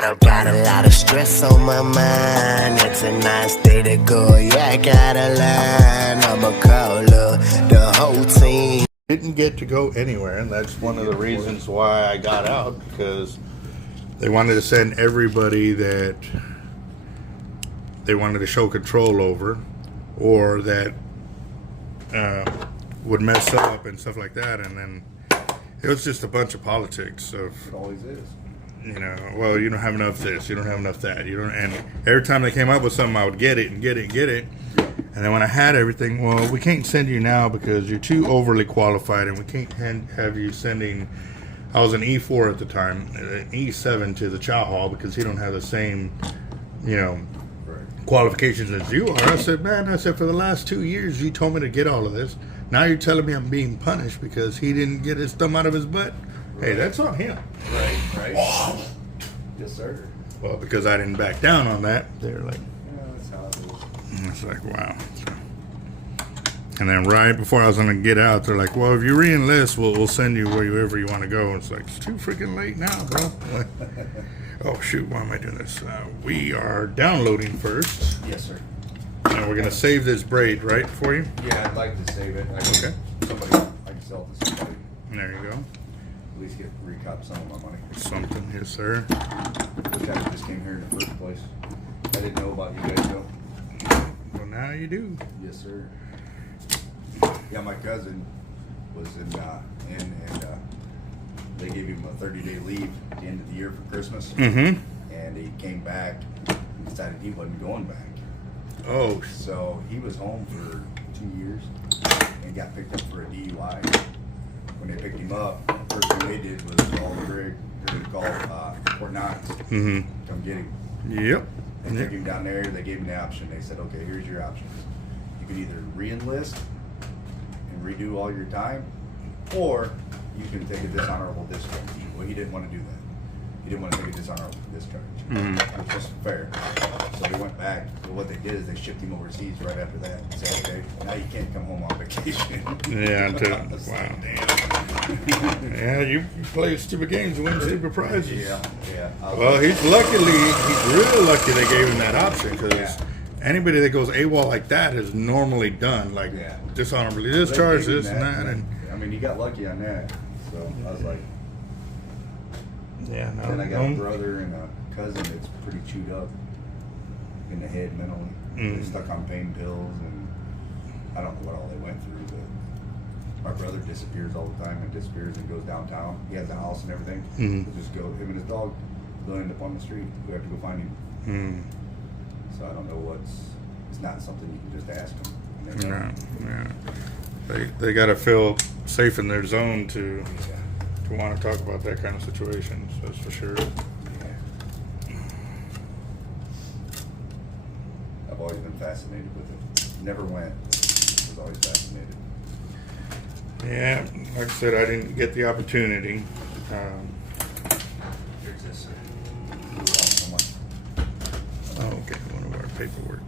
got a lot of stress on my mind. It's a nice day to go. Yeah, I gotta line. I'ma call up the whole team. Didn't get to go anywhere, and that's one of the reasons why I got out, because they wanted to send everybody that they wanted to show control over, or that would mess up and stuff like that. And then it was just a bunch of politics of, It always is. you know, well, you don't have enough this, you don't have enough that, you don't. And every time they came up with something, I would get it and get it and get it. And then when I had everything, well, we can't send you now because you're too overly qualified, and we can't have you sending. I was an E4 at the time, an E7 to the chow hall because he don't have the same, you know, qualifications as you are. I said, man, for the last 2 years you told me to get all of this. Now you're telling me I'm being punished because he didn't get his thumb out of his butt. Right. Hey, that's on him. Right. Yes, sir. Well, because I didn't back down on that, they're like, yeah, that's how it is. it's like, wow. And then right before I was going to get out, they're like, well, if you re-enlist, we'll send you wherever you want to go. And it's like, it's too freaking late now, bro. Like, oh, shoot, why am I doing this? We are downloading first. Yes, sir. And we're going to save this braid, right, for you? Yeah, I'd like to save it. Okay. I can sell it to somebody. There you go. At least get recop some of my money. Something, yes, sir. Wish I just came here in the first place. I didn't know about you guys, though. Well, now you do. Yes, sir. Yeah, my cousin was in and they gave him a 30-day leave at the end of the year for Christmas. Mm-hmm. And he came back and decided he wasn't going back. Oh. So he was home for 2 years and got picked up for a DUI. When they picked him up, first thing they did was call the rig, Fort Knox, come get him. Yep. They took him down there. They gave him the option. They said, okay, here's your options. You could either re-enlist and redo all your time, or you can take a dishonorable discharge. Well, he didn't want to do that. He didn't want to take a dishonorable discharge. Which was fair. So they went back. But what they did is they shipped him overseas right after that and said, okay, now you can't come home on vacation. Yeah, wow. Yeah, you play stupid games and win stupid prizes. Yeah. Well, he's real lucky they gave him that option, because anybody that goes AWOL like that is normally done, like dishonorably discharged, this and that. And I mean, he got lucky on that. So I was like, yeah, no. Then I got a brother and a cousin that's pretty chewed up in the head mentally. They're stuck on pain pills, and I don't know what all they went through, but my brother disappears all the time and disappears and goes downtown. He has a house and everything. We'll just go, him and his dog, they'll end up on the street. We have to go find him. So I don't know it's not something you can just ask them. Yeah. They got to feel safe in their zone to want to talk about that kind of situation, that's for sure. I've always been fascinated with it. Never went. Was always fascinated. Yeah, like I said, I didn't get the opportunity. Here's this. Okay, one of our paperwork.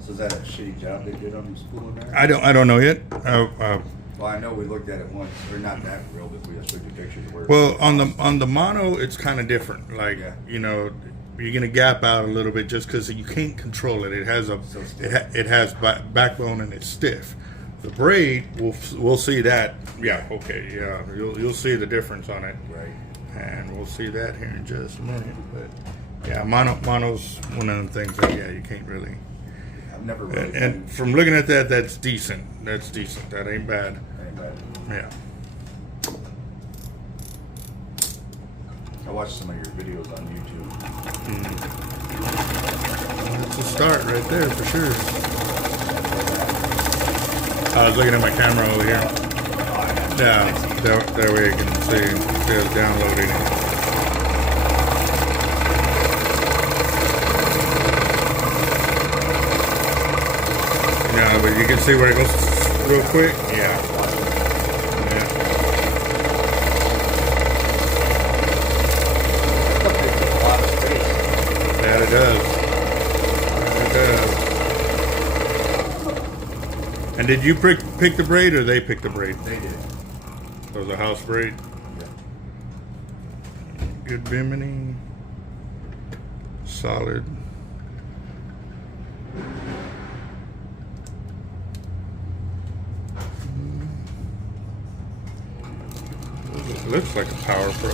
So is that a shitty job they did on the spooling there? I don't know yet. Well, I know we looked at it once, or not that real, but we just looked at pictures. Well, on the mono, it's kind of different. Like you know, you're gonna gap out a little bit just because you can't control it. It has it has backbone and it's stiff. The braid, we'll see that. Yeah, okay, yeah, you'll see the difference on it. Right. And we'll see that here in just a minute. But yeah, mono's one of the things that you can't really. I've never really. And from looking at that, that's decent. That's decent. That ain't bad. Yeah. I watched some of your videos on YouTube. It's a start right there for sure. I was looking at my camera over here. Yeah, that way you can see it's downloading it. Yeah, but you can see where it goes real quick. Yeah. Yeah, it does. And did you pick the braid, or they picked the braid? They did. So it was a house braid? Yeah. Good bimini. solid. It looks like a Power Pro.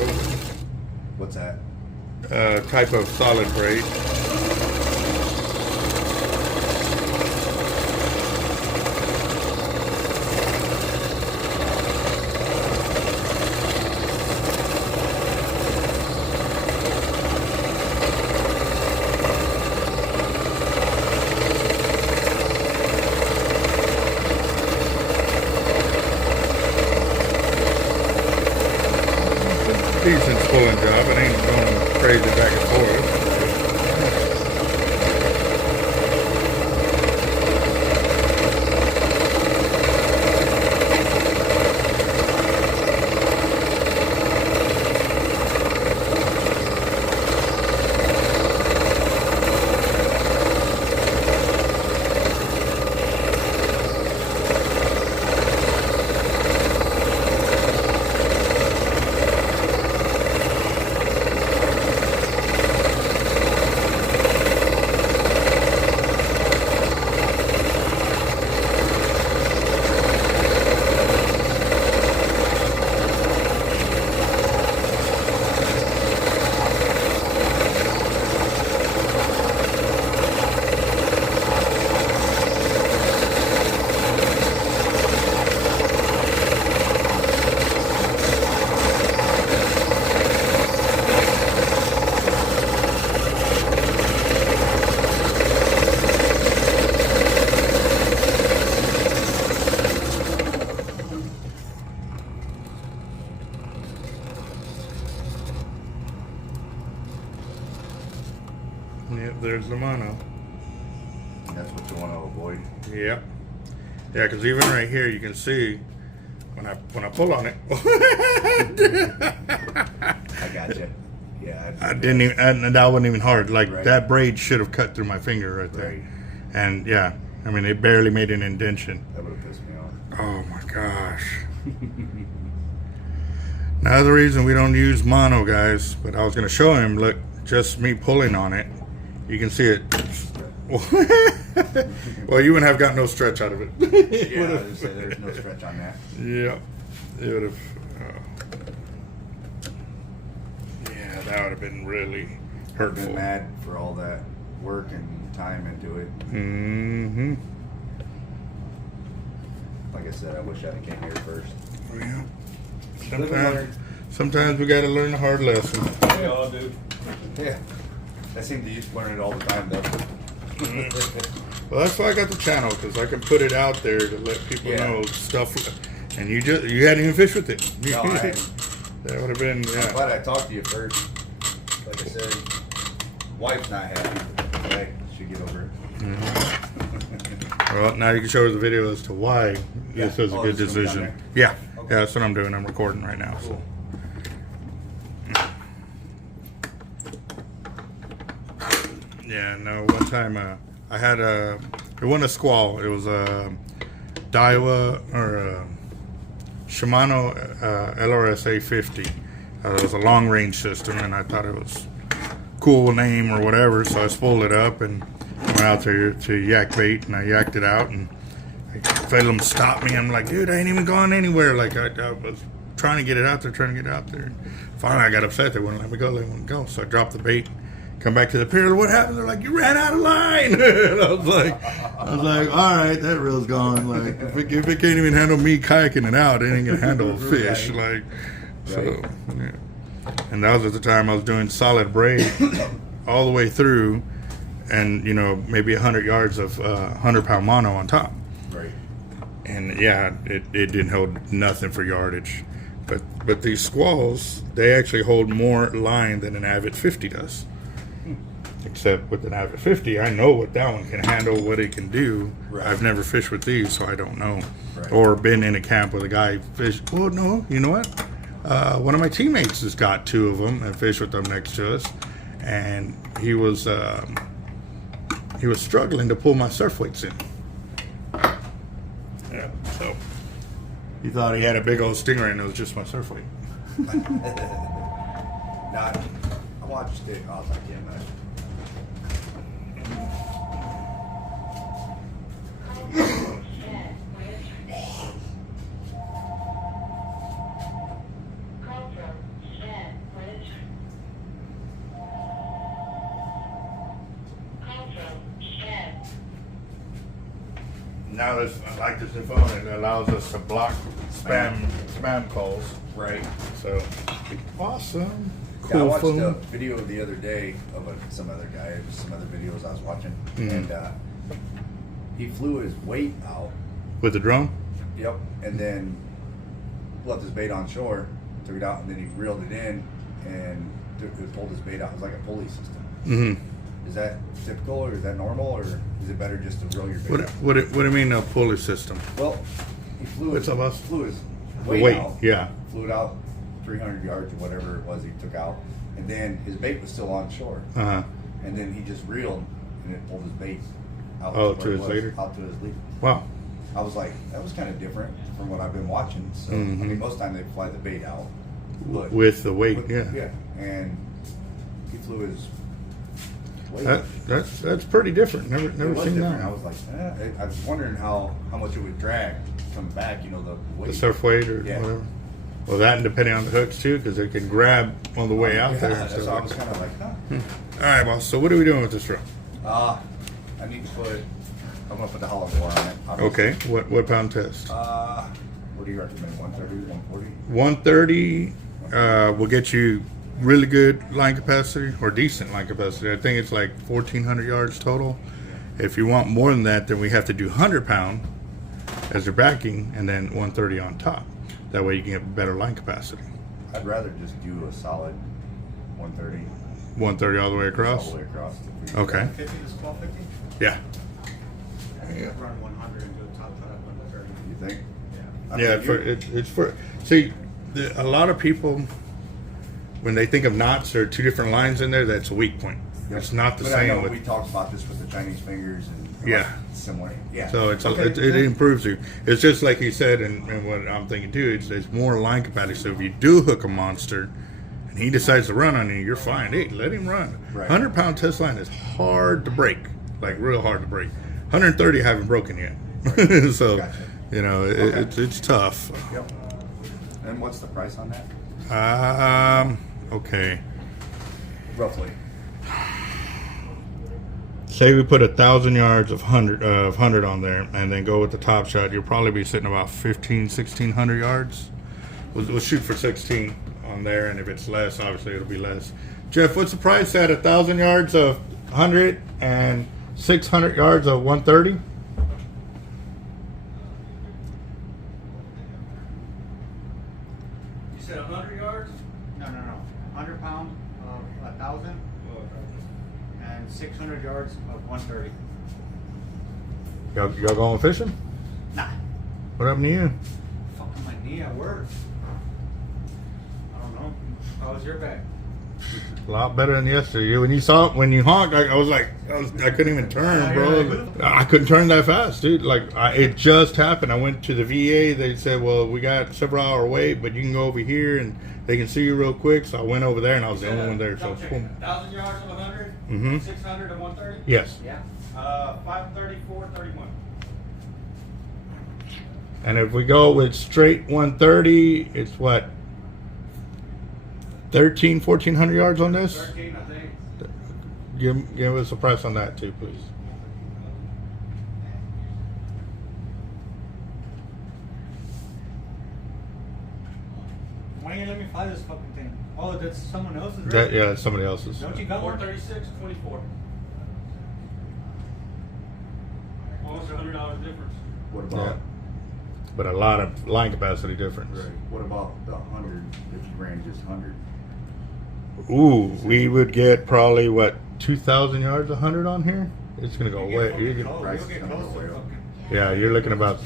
What's that? Type of solid braid. Decent spooling job. It ain't going crazy back and forth. Yep, there's the mono. That's what you want to avoid. Yep. Yeah, because even right here, you can see when I pull on it. I got you. Yeah. I didn't even. And that wasn't even hard. Like Right. that braid should have cut through my finger right there. Right. And yeah, I mean, it barely made an indentation. That would have pissed me off. Oh my gosh. Now the reason we don't use mono, guys, but I was gonna show him. Look, just me pulling on it. You can see it. Well, you wouldn't have got no stretch out of it. Yeah, I was gonna say there's no stretch on that. Yeah, it would have. Yeah, that would have been really I've hurtful. been mad for all that work and time into it. Mm-hmm. Like I said, I wish I'd have came here first. Yeah. Live and learn. Sometimes we got to learn a hard lesson. We all do. Yeah. I seem to used to learn it all the time, though. Well, that's why I got the channel, because I can put it out there to let people Yeah. know stuff. And you hadn't even fished with it. No, I hadn't. That would have been, I'm yeah. glad I talked to you first. Like I said, wife's not happy. But I should get over it. Well, now you can show her the video as to why this was a Oh, good this is gonna be decision. down Yeah, Okay. yeah, that's what I'm doing. I'm recording right now. So. Yeah, no, one time I had it wasn't a squall. It was a Daiwa or a Shimano LRSA 50. It was a long range system, and I thought it was a cool name or whatever, so I spooled it up and went out there to yak bait, and I yacked it out, and Phelan stopped me. I'm like, dude, I ain't even gone anywhere. Like, I was trying to get it out there. Finally, I got upset. They wouldn't let me go. So I dropped the bait, come back to the pier. What happened? They're like, you ran out of line. And I was like, all right, that reel's gone. Like, if it can't even handle me kayaking it out, it ain't gonna handle a fish. Like, so, yeah. And that was at the time I was doing solid braid all the way through, and maybe 100 yards of 100-pound mono on top. Right. And yeah, it didn't hold nothing for yardage. But these squalls, they actually hold more line than an Avets 50 does. Except with an Avets 50, I know what that one can handle, what it can do. Right. I've never fished with these, so I don't know. Right. Or been in a camp with a guy fish. Well, no, you know what? One of my teammates has got two of them and fished with them next to us, and he was struggling to pull my surf weights in. Yeah, so he thought he had a big old stingray, and it was just my surf weight. Not. I watched it. Oh, I can't imagine. now this, I like this new phone. It allows us to block spam calls. Right. So awesome. Yeah, I Cool watched a phone. video the other day of some other guy, some other videos I was watching, and he flew his weight out. With the drone? Yep. And then left his bait on shore, took it out, and then he reeled it in and pulled his bait out. It was like a pulley system. Mm-hmm. Is that typical, or is that normal, or is it better just to reel your bait out? What do you mean a pulley system? Well, he flew What's his, up, us? flew his The weight weight, out. yeah. Flew it out 300 yards or whatever it was he took out, and then his bait was still on shore. Uh-huh. And then he just reeled, and it pulled his bait out Oh, where to it his was, leader? out to his leader. Wow. I was like, that was kind of different from what I've been watching. So I mean, most time they fly the bait out, but With the weight, yeah. yeah, and he flew his weight. That's pretty different. Never It was seen different. that. I was like, I was wondering how much it would drag coming back. You know, the weight. The surf weight or Yeah. whatever. Well, that and depending on the hooks too, because they can grab on the way out there. That's why I was kind of like, huh. All right, boss. So what are we doing with this reel? I need to put. I'm gonna put the hollow bore on it. Obviously. Okay. What pound test? What do you recommend? 130, 140? 130 will get you really good line capacity or decent line capacity. I think it's like 1,400 yards total. If you want more than that, then we have to do 100 pound as your backing and then 130 on top. That way you can get better line capacity. I'd rather just do a solid 130. 130 all the way across? All the way across. Okay. 50 to squall 50? Yeah. Run 100 and do a top cut at 130. You think? Yeah. I mean, Yeah, it's for. See, a lot of people, when they think of knots, there are two different lines in there. That's a weak point. It's not the But I know same with. we talked about this with the Chinese fingers and Yeah. similar. Yeah. So it's Okay. it improves you. It's just like he said, and what I'm thinking too. It's more line capacity. So if you do hook a monster, and he decides to run on you, you're fine. Hey, let him run. Right. 100 pound test line is hard to break, like real hard to break. 130 I haven't broken yet. Right. So Gotcha. you know it's tough. Yep. And what's the price on that? Okay. Roughly. Say we put 1,000 yards of 100 on there, and then go with the top shot. You'll probably be sitting about 1,600 yards. We'll shoot for 16 on there, and if it's less, obviously it'll be less. Jeff, what's the price at 1,000 yards of 100 and 600 yards of 130? You said 100 yards? No. 100 pound of 1,000 and 600 yards of 130. Y'all going fishing? Nah. What happened to you? Fucking my knee at work. I don't know. How was your back? A lot better than yesterday. When you honked, I was like, I couldn't even turn, bro. I couldn't turn that fast, dude. Like, it just happened. I went to the VA. They said, well, we got several hour wait, but you can go over here and they can see you real quick. So I went over there and I was the only one there. So, boom. 1,000 yards of 100? Mm-hmm. 600 and 130? Yes. Yeah. 534, 31. And if we go with straight 130, it's what? 1,400 yards on this? 13, I think. Give us a price on that too, please. Why don't you let me fly this fucking thing? Oh, that's someone else's, right? That, yeah, that's somebody else's. Don't you got 436, 24. Almost $100 difference. What about? Yeah. But a lot of line capacity difference. Right. What about the 100? If you ran just 100. Ooh, we would get probably what 2,000 yards, 100 on here. It's gonna go way. You're gonna, Price You'll is get gonna close go to way up. fucking. yeah, you're looking about.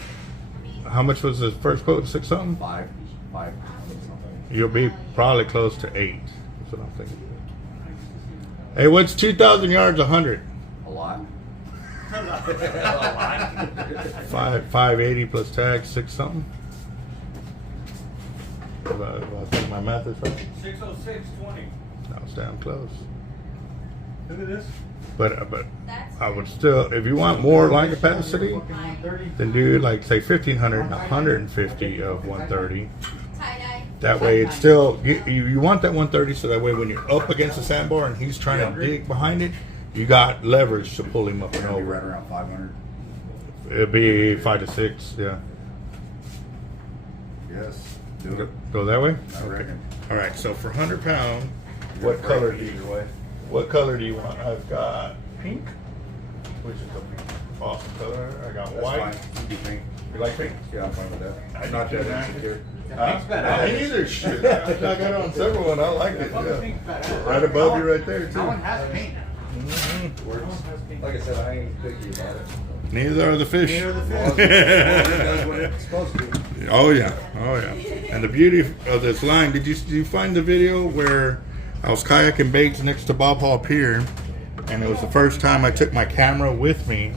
How much was the first quote? 6 something. 5 something. You'll be probably close to 8. That's what I'm thinking. Hey, what's 2,000 yards, 100? A lot. 580 plus tax, 6 something. If I think my math is right. 606.20. I was down close. Look at this. But I would still, if you want more line capacity, Fucking 130. then do like say 1,500 and 150 of 130. Tie-dye. That way it's still, you want that 130 so that way when you're up against the sandbar and he's trying to dig behind it, you got leverage to pull him up and Gonna be right over. around 500. It'd be 5 to 6. Yeah. Yes. Do it. Go that way. I reckon. All right. So for 100 pound, You're what color afraid do you? either way. What color do you want? I've got pink, which is a awesome color. I got That's white. fine. You do pink. You like pink? Yeah, I'm fine with that. I I'm not do that too, insecure. Pink's badass. Me neither. Shit. I got it on several and I like it. Fucking Yeah. pink's badass. Right above you right there, too. No one has pink. Mhm. Works. Like I said, I ain't picky about it. Neither are the fish. Neither are the As long as it does what it's supposed to. Oh yeah, oh yeah. And the beauty of this line, did you find the video where I was kayaking baits next to Bob Hall Pier, and it was the first time I took my camera with me,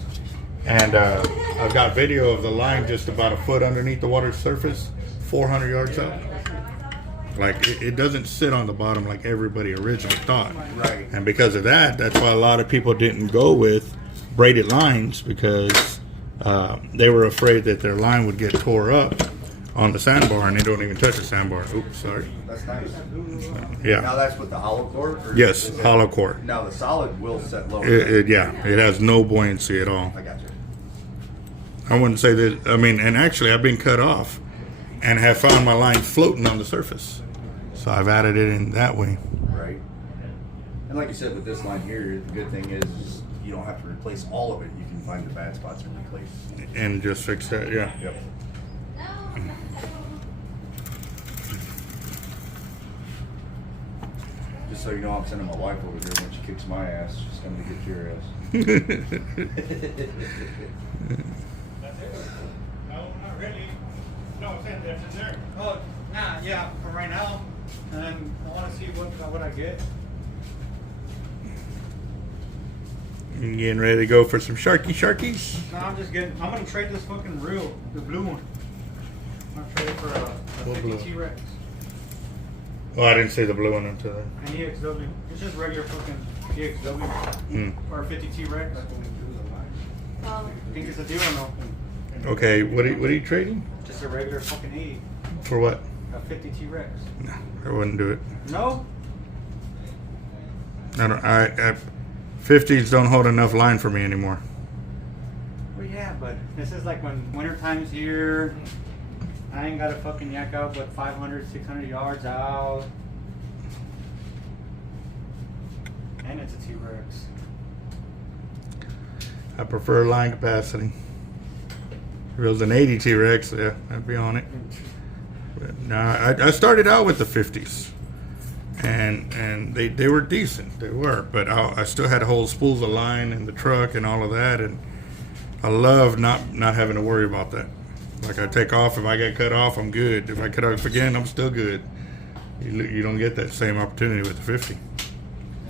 and I've got video of the line just about a foot underneath the water's surface, 400 yards out. Like it doesn't sit on the bottom like everybody originally thought. Right. And because of that, that's why a lot of people didn't go with braided lines, because they were afraid that their line would get tore up on the sandbar, and they don't even touch the sandbar. Oops, sorry. That's nice. Now Yeah. that's with the hollow core? Or Yes, is it- hollow core. Now the solid will set lower. Yeah, it has no buoyancy at all. I got you. I wouldn't say that. I mean, and actually, I've been cut off and have found my line floating on the surface. So I've added it in that way. Right. And like you said, with this line here, the good thing is you don't have to replace all of it. You can find the bad spots and replace. And just fix that, yeah. Yep. Just so you know, I'm sending my wife over here when she kicks my ass. She's coming to get your ass. That's it? No, not really. No, I'm saying that's in there. Oh, nah, yeah, for right now. And then I want to see what I get. You getting ready to go for some sharkies? No, I'm gonna trade this fucking reel, the blue one. I'm gonna trade it for a What blue? 50 T-Rex. Oh, I didn't say the blue one until then. An EXW. It's just regular fucking EXW. Hmm. Or a 50 T-Rex. I think it's a deal or no? Okay, what are you trading? Just a regular fucking 80. For what? A 50 T-Rex. No, I wouldn't do it. No? I don't. 50s don't hold enough line for me anymore. Well, yeah, but this is like when winter time's here. I ain't got to fucking yak out but 500, 600 yards out. And it's a T-Rex. I prefer line capacity. If it was an 80 T-Rex, yeah, I'd be on it. But no, I started out with the 50s, and they were decent. They were, but I still had to hold spools of line in the truck and all of that, and I love not having to worry about that. Like I take off, if I get cut off, I'm good. If I cut off again, I'm still good. You don't get that same opportunity with the 50.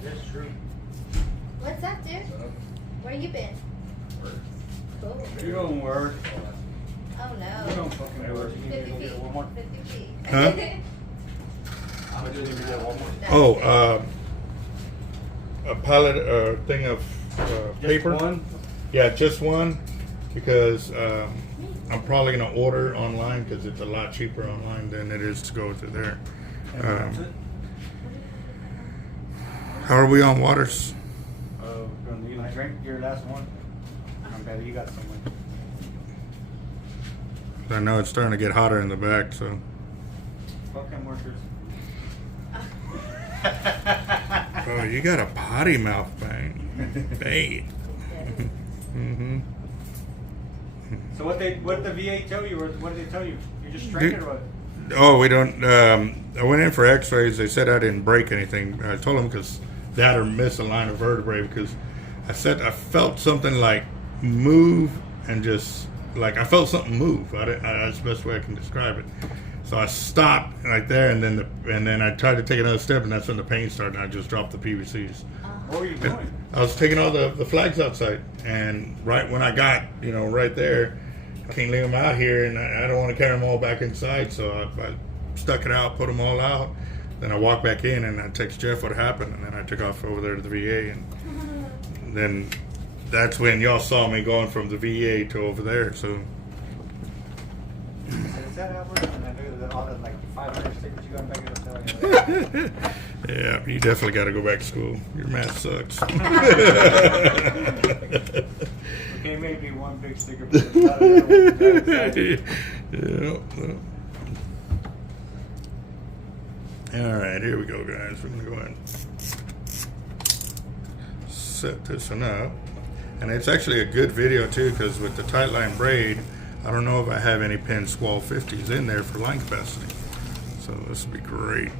That is true. What's up, dude? Where you been? Cool. You don't work. Oh You no. don't fucking work. You need to 50 go feet. get one more. 50 feet. Huh? I'm gonna do one more. Oh, a pallet thing of paper. Just one? Yeah, just one, because I'm probably gonna order online because it's a lot cheaper online than it is to go to there. That's it? How are we on waters? You drink your last one. I'm bad. You got someone. I know it's starting to get hotter in the back, so. Fucking workers. Oh, you got a potty mouth bang. Bait. Mm-hmm. So what the VA tell you, or what did they tell you? You just drank it or what? Oh, we don't. I went in for X-rays. They said I didn't break anything. I told them because that or miss a line of vertebrae, because I felt something like move and just like I felt something move. That's the best way I can describe it. So I stopped right there, and then I tried to take another step, and that's when the pain started. And I just dropped the PVCs. What were you doing? I was taking all the flags outside, and right when I got right there, I can't leave them out here, and I don't want to carry them all back inside, so I stuck it out, put them all out. Then I walked back in, and I text Jeff what happened, and then I took off over there to the VA, and then that's when y'all saw me going from the VA to over there. So It's that, Albert? And I look at all the like 500 stickers you got back at the hotel. Yeah, you definitely got to go back to school. Your math sucks. Okay, maybe one big sticker, but a lot of other Yeah. All right, here we go, guys. We're gonna go ahead and set this one up, and it's actually a good video too, because with the tight line braid, I don't know if I have any Penn Squall 50s in there for line capacity, so this would be great.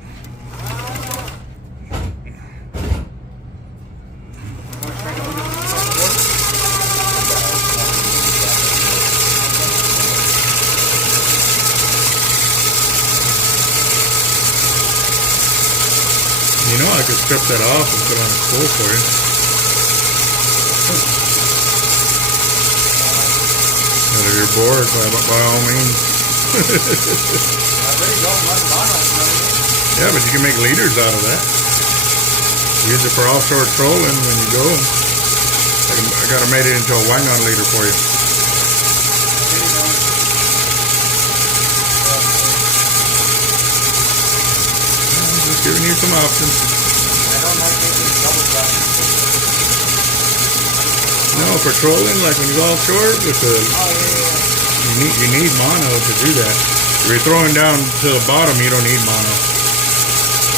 You know, I could strip that off and put on a spool for you. But if you're bored, by all means. Yeah, but you can make leaders out of that. Use it for offshore trolling when you go. I got to made it into a white-on leader for you. Just giving you some options. No, for trolling, like when you go offshore, with the you need mono to do that. If you're throwing down to the bottom, you don't need mono.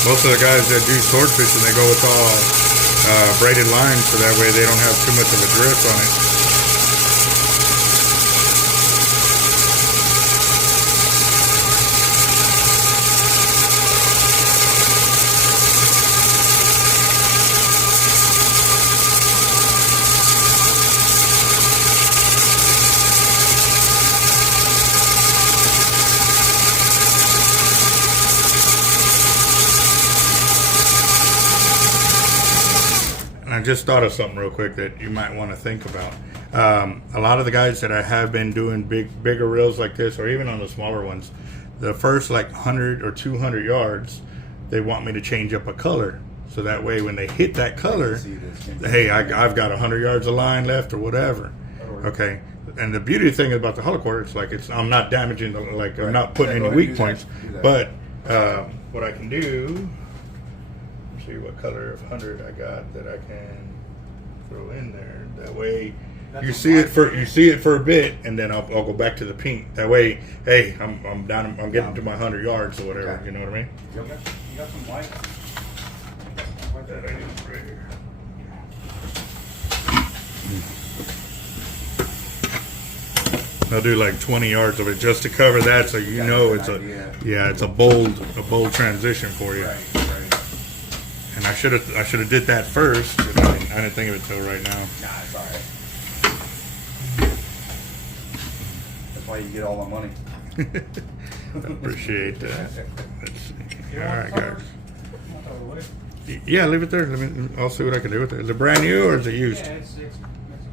Most of the guys that do sword fishing, they go with all braided lines, so that way they don't have too much of a drift on it. I just thought of something real quick that you might want to think about. A lot of the guys that I have been doing bigger reels like this, or even on the smaller ones, the first like 100 or 200 yards, they want me to change up a color. So that way when they hit that color, hey, I've got 100 yards of line left or whatever. Okay. And the beauty thing about the hollow quarter, it's like I'm not damaging, I'm not putting any weak points. But what I can do, see what color of 100 I got that I can throw in there. That way you see it for a bit, and then I'll go back to the pink. That way, hey, I'm down. I'm getting to my 100 yards or whatever. Okay. You know what I mean? You got some white. That I need right here. I'll do like 20 yards of it just to cover that, so you know it's it's a bold transition for you. Right. And I should have did that first. But I didn't think of it till right now. Nah, it's alright. That's why you get all my money. Appreciate that. Let's see. You All want right, some? guys. You want the wood? Yeah, leave it there. I'll see what I can do with it. Is it brand new or is it used? Yeah, it's a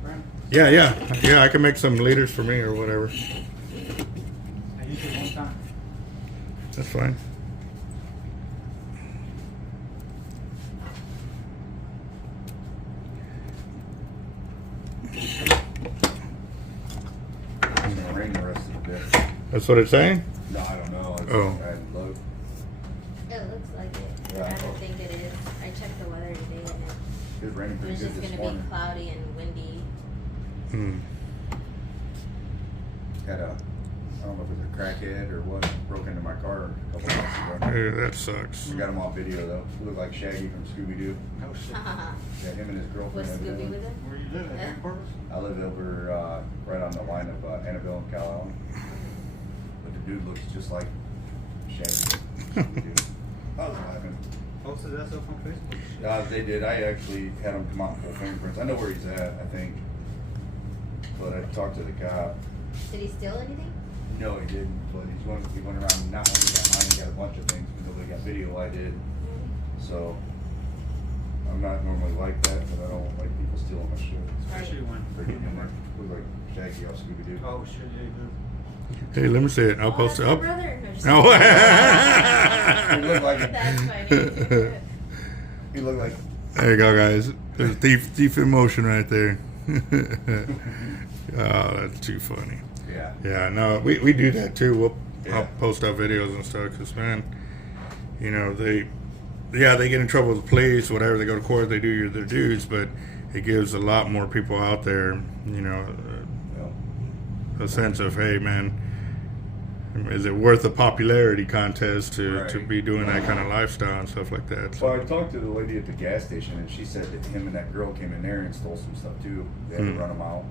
brand. Yeah. I can make some leaders for me or whatever. I use it one time. That's fine. It's gonna rain the rest of the day. That's what it's saying? No, I don't know. It's Oh. I had low. It looks like it, but Yeah. I don't think it is. I checked the weather today and It was raining it pretty was good just this gonna morning. be cloudy and windy. Had I don't know if it was a crackhead or what, broke into my car a couple months ago. Yeah, that sucks. I got him on video though. He looked like Shaggy from Scooby Doo. Oh shit. Yeah, him and his girlfriend. Was Scooby evidently. with him? Where you live? Yeah. At Corpus? I live over right on the line of Annabelle and Cal Allen. But the dude looks just like Shaggy. Dude. I was laughing. Posted that stuff on Facebook? They did. I actually had him come out and pull fingerprints. I know where he's at, I think. But I talked to the cop. Did he steal anything? No, he didn't. But he went around, not only got mine, he got a bunch of things, but nobody got video. I did. So I'm not normally like that, but I don't like people stealing my shit. Especially when. They're getting in there. Look like Shaggy off Scooby Doo. Oh shit, yeah, you Hey, let me see it. I'll post it that's up. my brother. No, just No. He looked like it. That's funny. He looked like. There you go, guys. There's thief in motion right there. Oh, that's too funny. Yeah. Yeah, no, we do that too. I'll post out videos and stuff because, man, you know, they get in trouble with the police, whatever. They go to court, they do their dues, but it gives a lot more people out there, you know, a sense of, hey, man, is it worth a popularity contest to be doing that kind of lifestyle and stuff like that? So. Well, I talked to the lady at the gas station, and she said that him and that girl came in there and stole some stuff too. They had to run them out.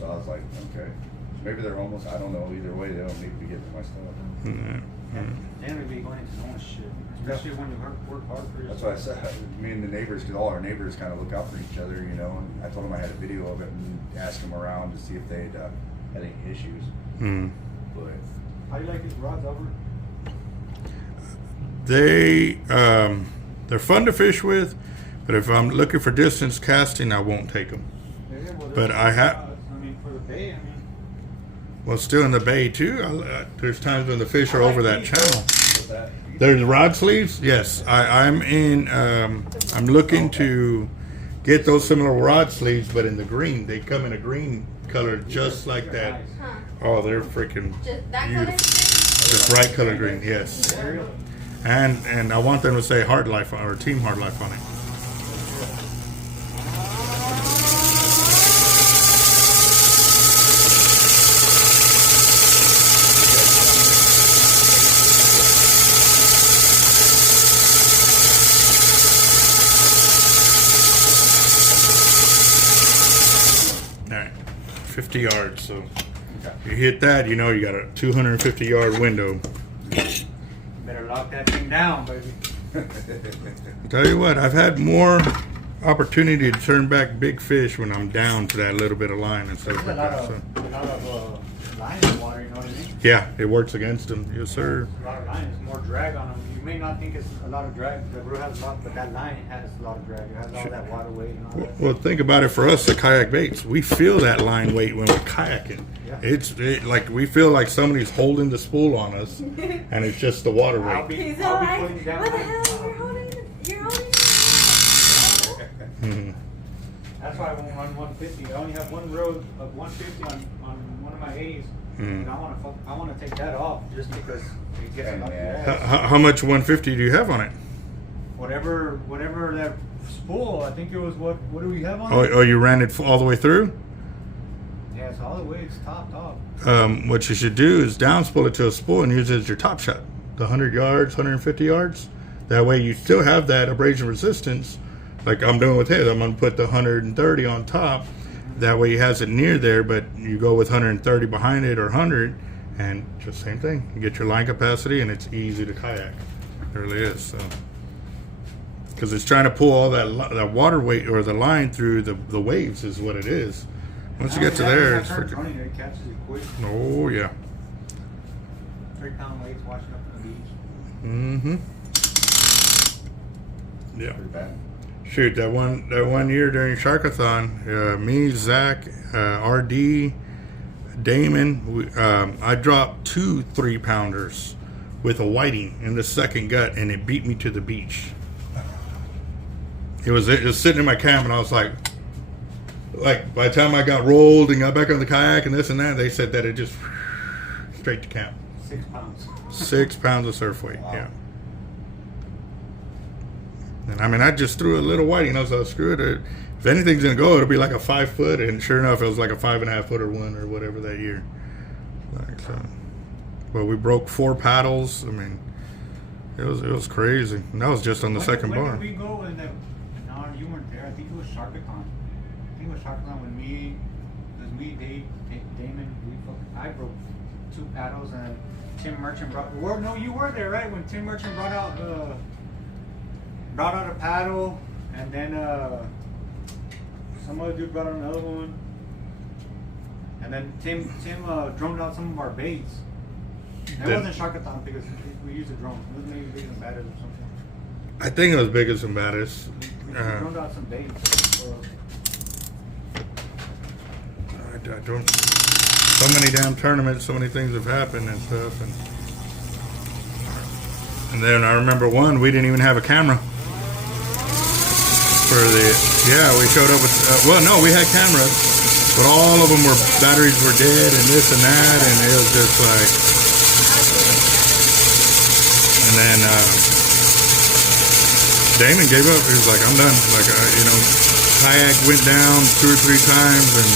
So I was like, okay, maybe they're almost. I don't know. Either way, they don't need to be getting my stuff. They don't be going into no one's shit, especially when you work hard for yourself. That's why I said, me and the neighbors, because all our neighbors kind of look out for each other, you know. And I told them I had a video of it and asked them around to see if they'd had any issues. But how do you like these rods, Albert? They're fun to fish with, but if I'm looking for distance casting, I won't take them. Yeah, well, But I have. I mean, for the bay, I mean. Well, still in the bay too. There's times when the fish are over that channel. with that, There's rod sleeves. Yes, I'm in. I'm looking to get those similar rod sleeves, but in the green. They come in a green color, just like that. Huh. Oh, they're freaking Just that beautiful. color? Just bright color green. Yes, and I want them to say Hard Life or Team Hard Life on it. All right, 50 yards. So you hit that, you know you got a 250-yard window. Better lock that thing down, baby. I'll tell you what, I've had more opportunity to turn back big fish when I'm down to that little bit of line and stuff There's like a lot that. So, of line in the water, you know what I mean? yeah, it works against them. Yes, sir. A lot of line, it's more drag on them. You may not think it's a lot of drag, the reel has a lot, but that line has a lot of drag. It has all that water weight and all that. Well, think about it for us, the kayak baits. We feel that line weight when we're kayaking. Yeah. It's like we feel like somebody's holding the spool on us, and it's just the water weight. He's I'll all be like, putting down what the my- hell? You're holding it. Mhm. That's why I won't run 150. I only have one reel of 150 on one of my 80s. And I want to take that off just because it gets a lot of gas. How much 150 do you have on it? Whatever that spool, I think it was what do we have on Oh, it? oh, you ran it all the way through? Yeah, it's all the way, it's top. What you should do is down spool it to a spool and use it as your top shot. The 100 yards, 150 yards. That way you still have that abrasion resistance. Like I'm doing with his. I'm going to put the 130 on top. That way he has it near there, but you go with 130 behind it or 100, and just same thing. You get your line capacity, and it's easy to kayak. It really is. So, because it's trying to pull all that water weight or the line through the waves is what it is. Once you get to there, it's freaking. Running, it catches it quick. Oh yeah. 3-pound weights washing up on the beach. Mm-hmm. Yeah. pretty bad. Shoot, that one year during Sharkathon, me, Zach, RD, Damon, I dropped 2 3-pounders with a whiting in the second gut, and it beat me to the beach. It was sitting in my camp, and I was like by the time I got rolled and got back on the kayak and this and that, they said that it just straight to camp. 6 pounds. 6 pounds of surf weight, Wow. yeah. And I mean, I just threw a little whiting. I was like, screw it. If anything's gonna go, it'll be like a 5 foot. And sure enough, it was like a 5.5 footer one or whatever that year. Like so, well, we broke 4 paddles. I mean, it was crazy. And that was just on the second when bar. Did we go in the? No, you weren't there. I think it was Sharkathon. I think it was Sharkathon when Dave, Damon. I broke 2 paddles and Tim Merchant brought. Well, no, you were there, right? When Tim Merchant brought out a paddle, and then some other dude brought out another one, and then Tim droned out some of our baits. It Then- wasn't Sharkathon because we used a drone. It was maybe bigger than batters or something. I think it was biggest and baddest. We droned out some baits. I don't. So many damn tournaments, so many things have happened and stuff, and then I remember one we didn't even have a camera. We showed up with, we had cameras, But all of them were, batteries were dead and this and that, and it was just like, and then Damon gave up. He was like, I'm done. Like, kayak went down 2 or 3 times, and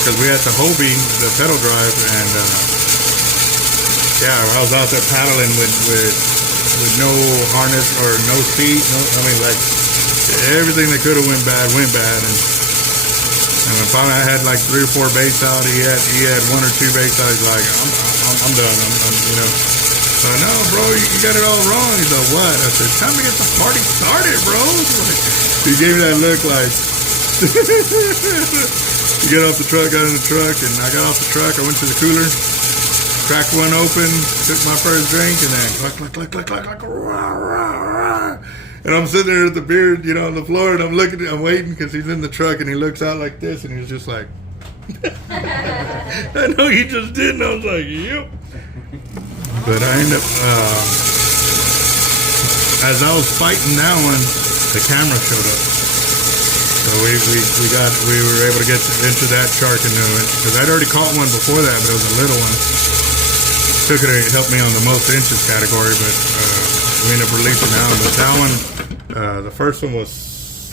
because we had the Hobie, the pedal drive, and yeah, I was out there paddling with no harness or no seat. Like everything that could have went bad, and when finally I had like 3 or 4 baits out, he had 1 or 2 baits out. He's like, I'm done. So no, bro, you got it all wrong. He's like, what? I said, time to get the party started, bro. He gave me that look like. You get off the truck, got in the truck, and I got off the truck. I went to the cooler, cracked one open, took my first drink, and then cluck, rah, rah, rah. And I'm sitting there at the beer, on the floor, and I'm waiting because he's in the truck, and he looks out like this, and he's just like, I know he just did, and I was like, yep. But I ended up, as I was fighting that one, the camera showed up. So we were able to get into that shark canoe, because I'd already caught one before that, but it was a little one. Took it to help me on the most inches category, but we ended up releasing that one. But that one, the first one was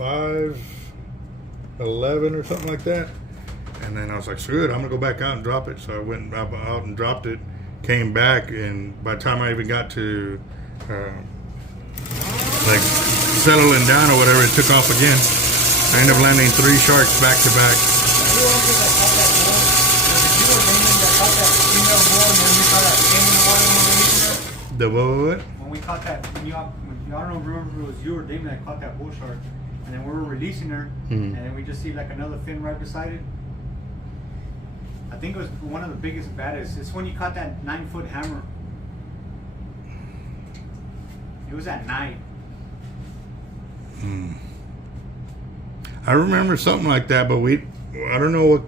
5'11" or something like that. And then I was like, screw it, I'm gonna go back out and drop it. So I went out and dropped it, came back, and by the time I even got to like settling down or whatever, it took off again. I ended up landing 3 sharks back to back. The what? When we caught that, I don't remember if it was you or Damon that caught that bull shark, and then we were releasing her, and then we just see like another fin right beside it. I think it was one of the biggest, baddest. It's when you caught that 9-foot hammer. It was at night. I remember something like that, but I don't know what,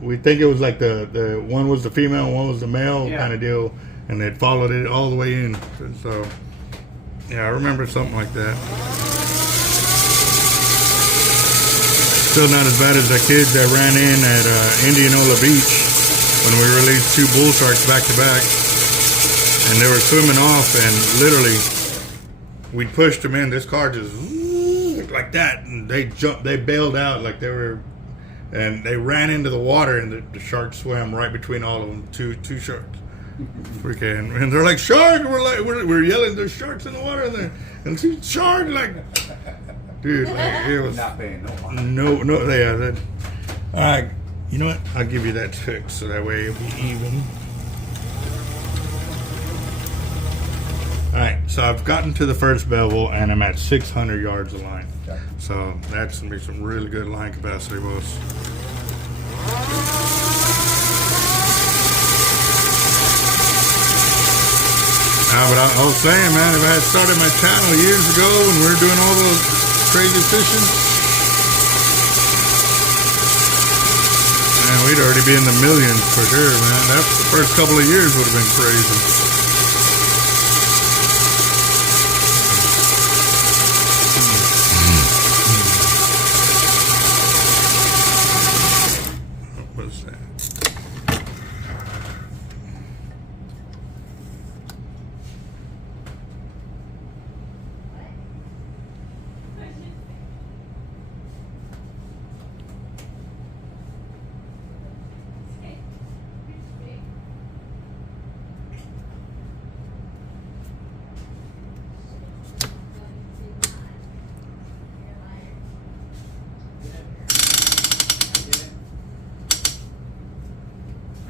we think it was like the one was the female, one was the male kind of deal, and they followed it all the way in. So, yeah, I remember something like that. Still not as bad as the kids that ran in at Indianola Beach when we released 2 bull sharks back to back, and they were swimming off, and literally we pushed them in. This car just like that, and they bailed out like they were, and they ran into the water, and the shark swam right between all of them. Two sharks, freaking, and they're like, shark! We're yelling, there's sharks in the water there, and see shark, like, dude, like, it was not paying no mind. No, yeah. All right, you know what? I'll give you that fix so that way it'll be even. All right, so I've gotten to the first bevel, and I'm at 600 yards of line. Okay. So that's gonna be some really good line capacity, boys. But I was saying, man, if I had started my channel years ago when we were doing all those crazy fishing, man, we'd already be in the millions for sure, man. That's the first couple of years would have been crazy.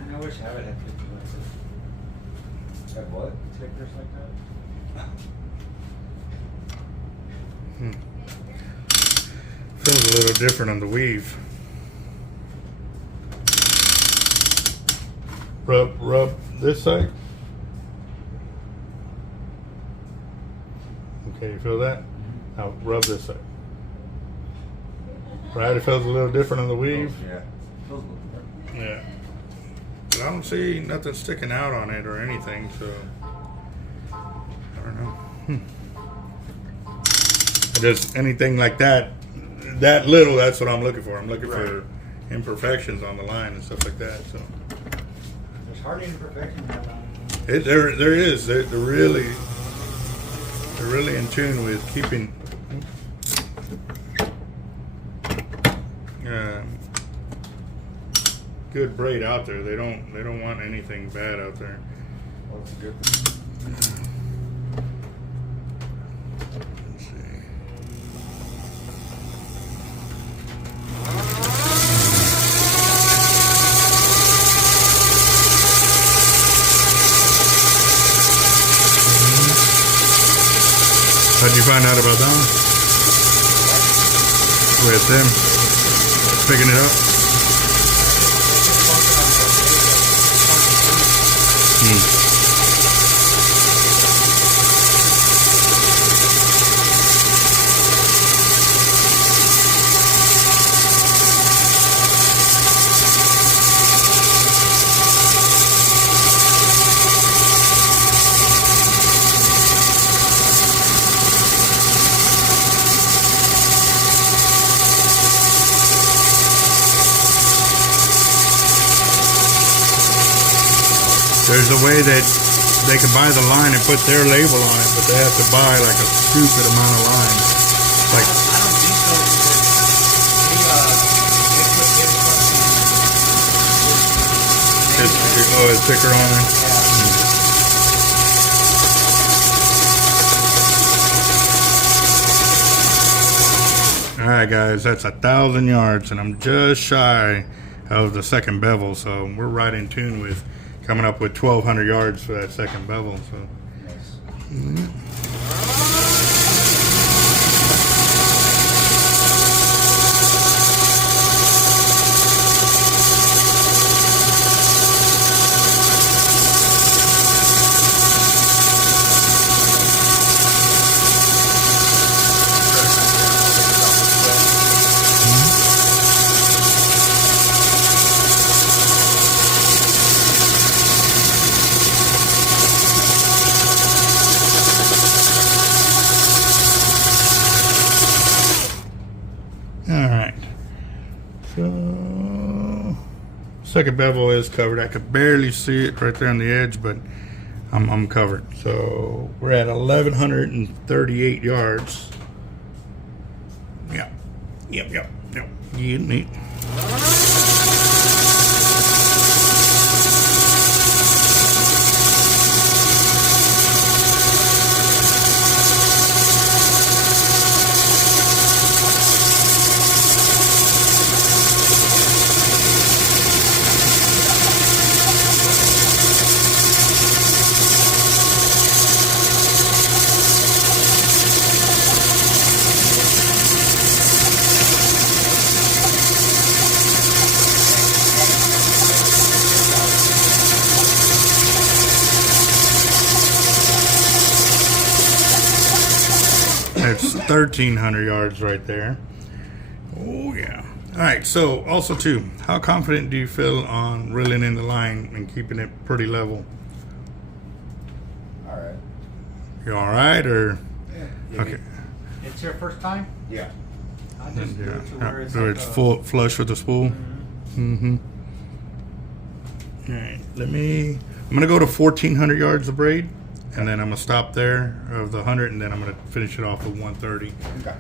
I wish Avets had clickers like this. Have what? Clickers like that. Feels a little different on the weave. Rub this side. Okay, you feel that? Now rub this side. Right, it feels a little different on the weave. Yeah. Feels a little different. Yeah. But I don't see nothing sticking out on it or anything, so I don't know. Just anything like that, that little, that's what I'm looking for. I'm looking Right. for imperfections on the line and stuff like that. So There's hardly imperfection in that line. there is. They're really in tune with keeping good braid out there. They don't want anything bad out there. Well, that's a good thing. Let's see. How'd you find out about that one? With them picking it up? There's a way that they can buy the line and put their label on it, but they have to buy like a stupid amount of line. Like, I don't think so because it's thicker on there. All right, guys, that's 1,000 yards, and I'm just shy of the second bevel, so we're right in tune with coming up with 1,200 yards for that second bevel. So. Nice. Alright, so second bevel is covered. I could barely see it right there on the edge, but I'm covered. So we're at 1,138 yards. Yep. Yeah, neat. That's 1,300 yards right there. Oh yeah. All right. So also too, how confident do you feel on reeling in the line and keeping it pretty level? All right. You all right or? Yeah. Okay. it's your first time. Yeah. I'll just do it to where it's, So like it's a- full flush with the spool. Mhm. All right. I'm gonna go to 1,400 yards of braid, and then I'm gonna stop there of the 100, and then I'm gonna finish it off with 130. Okay.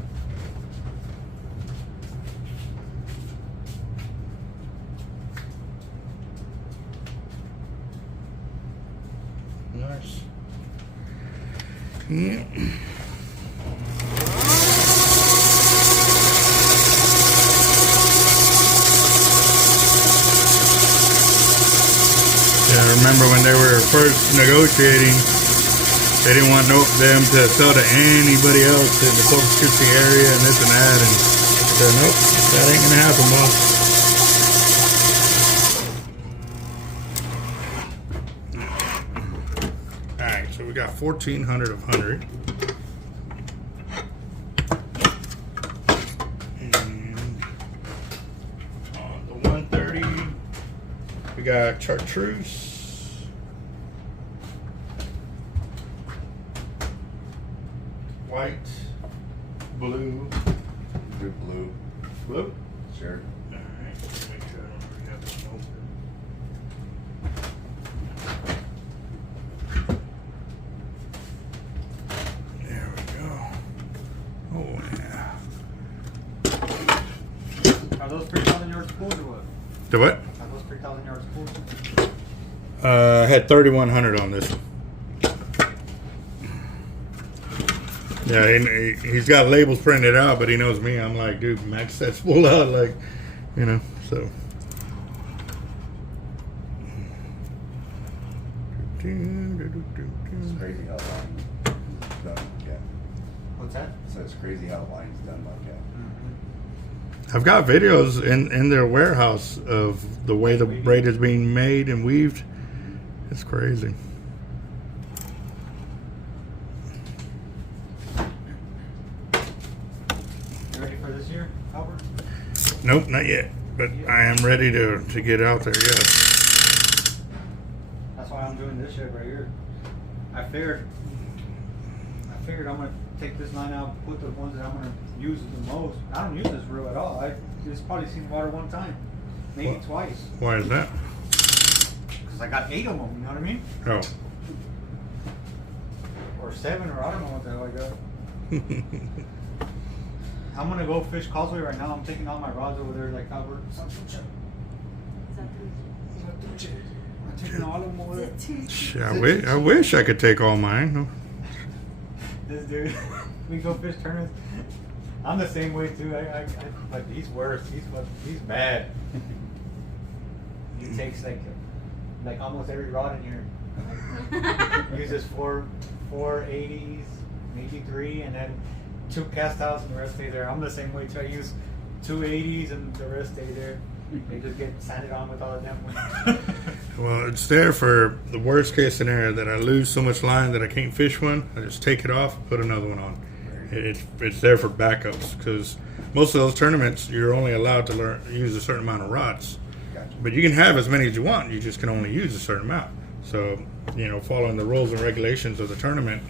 Nice. Yeah. Yeah, I remember when they were first negotiating, they didn't want them to sell to anybody else in the Corpus Christi area and this and that, and said, nope, that ain't gonna happen, boss. Alright, so we got 1,400 of 100. And on the 130, we got chartreuse. White, blue, Good blue. Blue? Sure. Alright, make sure I don't already have this open. There we go. Oh yeah. Are those 3,000 yard spools or what? The what? Are those 3,000 yard spools? I had 3,100 on this one. Yeah, he's got labels printed out, but he knows me. I'm like, dude, max that spool out, like, you know, so. It's crazy how line's done like that. What's that? So it's crazy how line's done like that. I've got videos in their warehouse of the way the braid is being made and weaved. It's crazy. You ready for this year, Albert? Nope, not yet. But I am ready to get out there, yes. That's why I'm doing this shit right here. I figured I'm gonna take this line out, put the ones that I'm gonna use the most. I don't use this reel at all. I just probably seen water one time, maybe What? twice. Why is that? Cause I got 8 of them. You know what I mean? Oh. Or 7, or I don't know what the hell I got. I'm gonna go fish Causeway right now. I'm taking all my rods over there, like Albert. Zertuche. I'm taking all of them over there. Shit, I wish I could take all mine. This dude, we go fish tournaments. I'm the same way too. But he's worse. He's bad. He takes like almost every rod in here. He uses four 80s, maybe 3, and then 2 cast outs, and the rest stay there. I'm the same way too. I use 2 80s and the rest stay there. They just get sanded on with all of them. Well, it's there for the worst case scenario that I lose so much line that I can't fish one. I just take it off, put another one on. It's there for backups because most of those tournaments you're only allowed to use a certain amount of rods. Gotcha. But you can have as many as you want. You just can only use a certain amount. So, you know, following the rules and regulations of the tournament,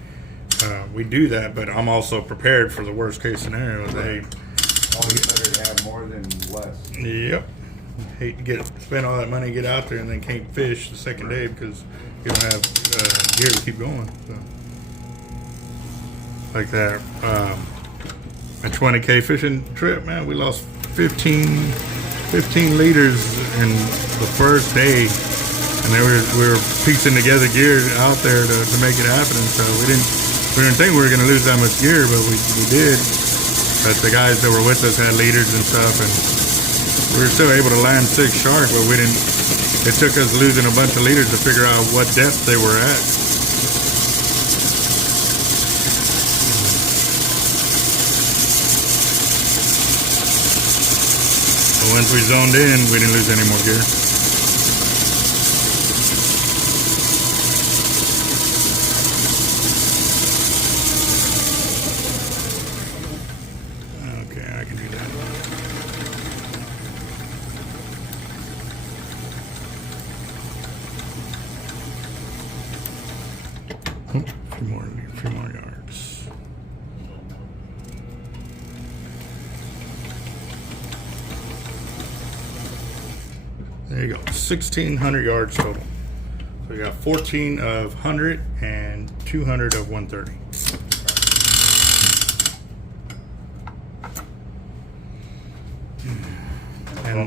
we do that. But I'm also prepared for the worst case scenario. Always better to have more than less. Yep. Hate to spend all that money, get out there, and then can't fish the second day because you don't have gear to keep going. So. Like that, a 20K fishing trip, man, we lost 15 liters in the first day, and then we were piecing together gear out there to make it happen. And so we didn't think we were going to lose that much gear, but we did. But the guys that were with us had leaders and stuff, and we were still able to land 6 shark, but we didn't. It took us losing a bunch of leaders to figure out what depth they were at. But once we zoned in, we didn't lose any more gear. Okay, I can do that. A few more yards. There you go, 1,600 yards total. So we got 14 of 100 and 200 of 130.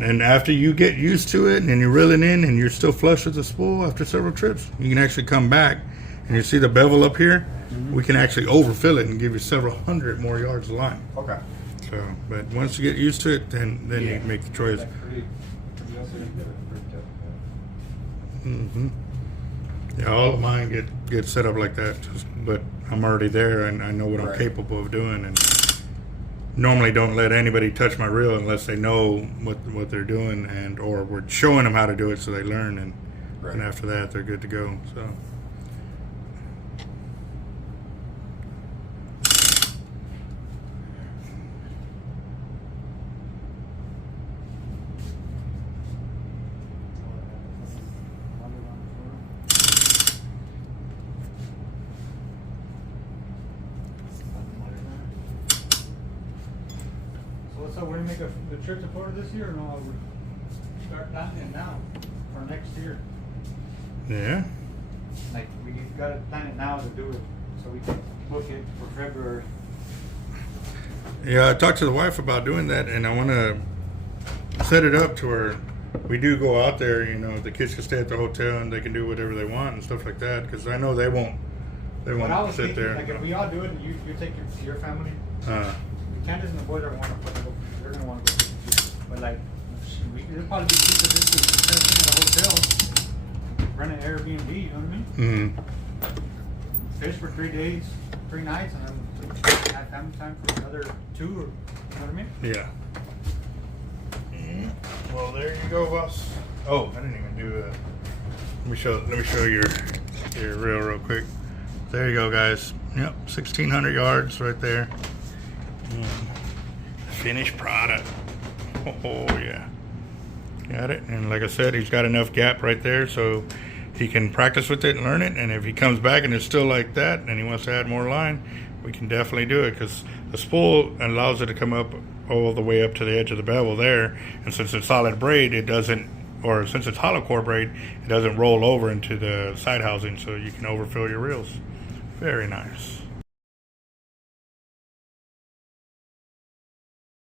And after you get used to it and you're reeling in and you're still flush with the spool after several trips, you can actually come back and you see the bevel up here. We can actually overfill it and give you several hundred more yards of line. Okay. So, but once you get used to it, then you can make the choice. Yeah, all of mine get set up like that, but I'm already there and I know what I'm capable of doing, and normally don't let anybody touch my reel unless they know what they're doing, and or we're showing them how to do it so they learn, and after that they're good to go. So. So when make the trip to Florida this year, or no? I would start planning it now for next year. Yeah. Like we gotta plan it now to do it, so we can book it for February. Yeah, I talked to the wife about doing that, and I want to set it up to where we do go out there. You know, the kids can stay at the hotel and they can do whatever they want and stuff like that. Because I know they won't. They What I won't was sit thinking, there. like if we all do it, and you take your family, Candace and the boys are want to put the, they're gonna want to go too. But like, it'll probably be cheaper this week instead of staying at a hotel, rent an Airbnb. You know what I mean? Mm-hmm. Fish for 3 days, 3 nights, and then have family time for another 2. Or, you know what I mean? Yeah. Well, there you go, boss. Oh, I didn't even do a. Let me show your reel real quick. There you go, guys. Yep, 1,600 yards right there. Finished product. Oh yeah, got it. And like I said, he's got enough gap right there, so he can practice with it and learn it. And if he comes back and it's still like that, and he wants to add more line, we can definitely do it, because the spool allows it to come up all the way up to the edge of the bevel there. And since it's solid braid, it doesn't, or since it's hollow core braid, it doesn't roll over into the side housing, so you can overfill your reels. Very nice.